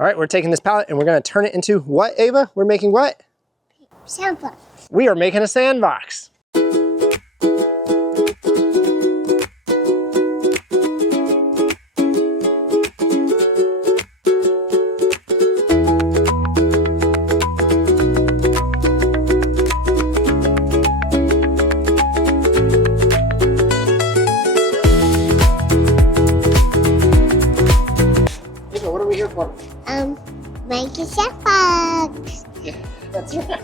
All right, we're taking this pallet and we're gonna turn it into what, Ava? We're making what? Sandbox. We are making a sandbox. Ava, what are we here for? Make a sandbox. Yeah, that's right.